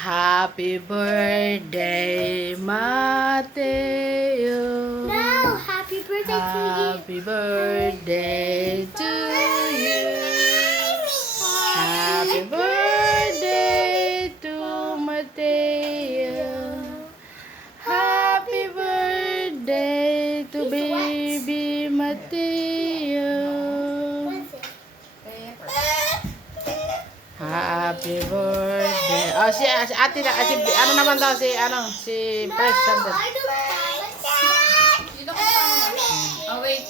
Happy birthday, Mateo. No, happy birthday Happy birthday to you. Happy birthday to Mateo. Happy birthday to baby Mateo. Happy birthday. Oh, si ate na, si, ano naman daw, si President. Oh, wait.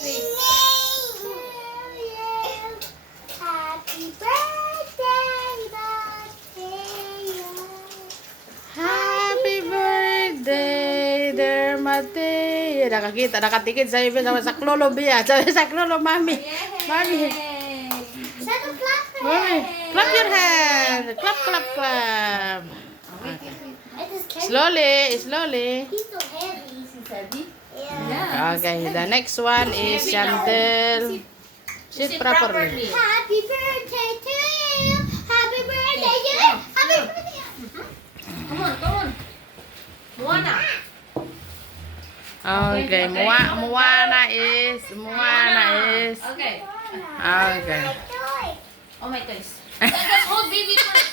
Happy birthday, Mateo. Happy birthday, dear Mateo. Nakatikid sa ibig sa klolo biya. Sa klolo, mami. Mami. Santa Claus. Mami. Clap your hand. Clap, clap, clap. Slowly. He's so heavy. Yeah. Okay, the next one is Chantel. Sit properly. Happy birthday to you. Happy birthday to you. Happy birthday. Come on. Moana. Okay, Moana is. Okay. Okay. Oh my goodness. Let's hold baby first.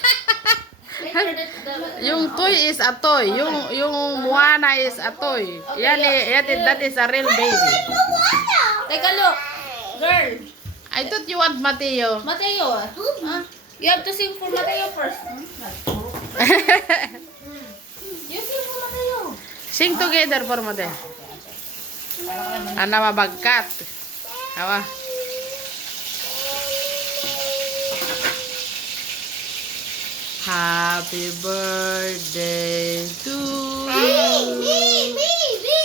Yung toy is a toy. Yung Moana is a toy. That is a real baby. Take a look. Girl. I thought you want Mateo. Mateo. Huh? You have to sing for Mateo first. You sing for Mateo. Sing together for Mateo. Ano mabagkat. Hawa. Happy birthday to you.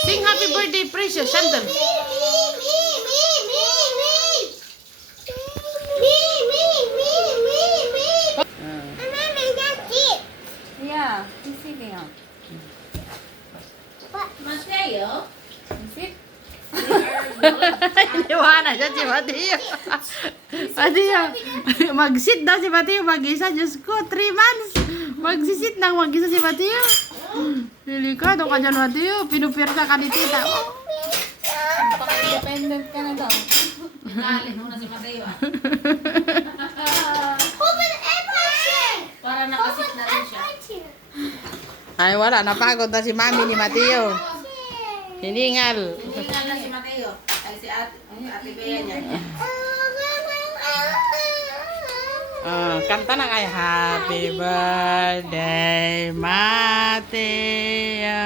Sing happy birthday, Precious. Chantel. Yeah, he's sitting up. Mateo? Sit. Iwana siya si Mateo. Mateo. Mag-sit daw si Mateo. Mag-isa. Diyos ko, 3 months. Magsisit nang mag-isa si Mateo. Delikado ka dyan, Mateo. Pinupirta ka ni tita. Paka-independent ka na daw. Nalin mo na si Mateo. Para nakasit na rin siya. Ay, wala. Napagod na si mami ni Mateo. Hiningal. Hindi nga na si Mateo. Ay, si ate Bea niya. Kanta na kayo. Happy birthday, Mateo.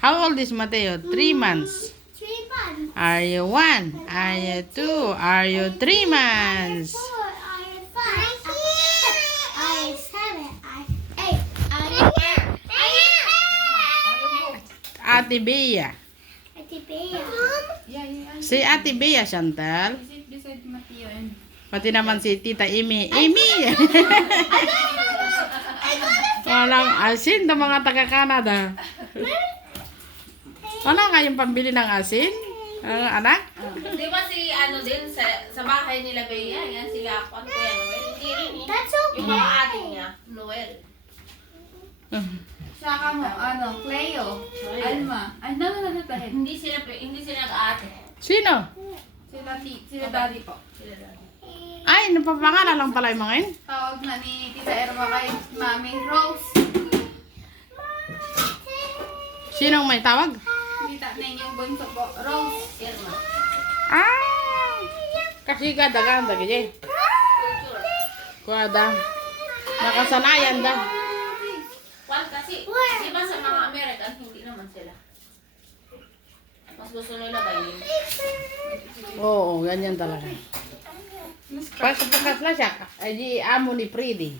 How old is Mateo? 3 months. 3 months. Are you 1? Are you 2? Are you 3 months? 4, I am 5, I am 7, I am 8, I am 10. Ate Bea. Ate Bea. Yeah. Si Ate Bea, Chantal. Sit beside Mateo and... Pati naman si Tita Amy. Amy! Walang asin na mga taga-Canada. Wala kayong pambili ng asin? Anak? Di ba si din sa bahay nila Bea? Yan sila ako. Kuya Noel. Hindi rin eh. That's okay. Yung mga ating niya. Noel. Saka mo, Cleo, Alma. Ay, nananatahin. Hindi sila nag-aate. Sino? Sila daddy po. Sila dati. Ay, napapangalan lang pala yung mga yun. Tawag na ni Tita Erma kay Mami Rose. Sinong may tawag? Tita na yung bunso po, Rose. Irma. Kasi ganda gaya. Culture. Kuwada. Nakasanayan da. Kasi, di ba sa mga American, hindi naman sila. Mas gusto nila ba yun? Oo, ganyan talaga. Pagkatla siya, ay di amo ni Freddy.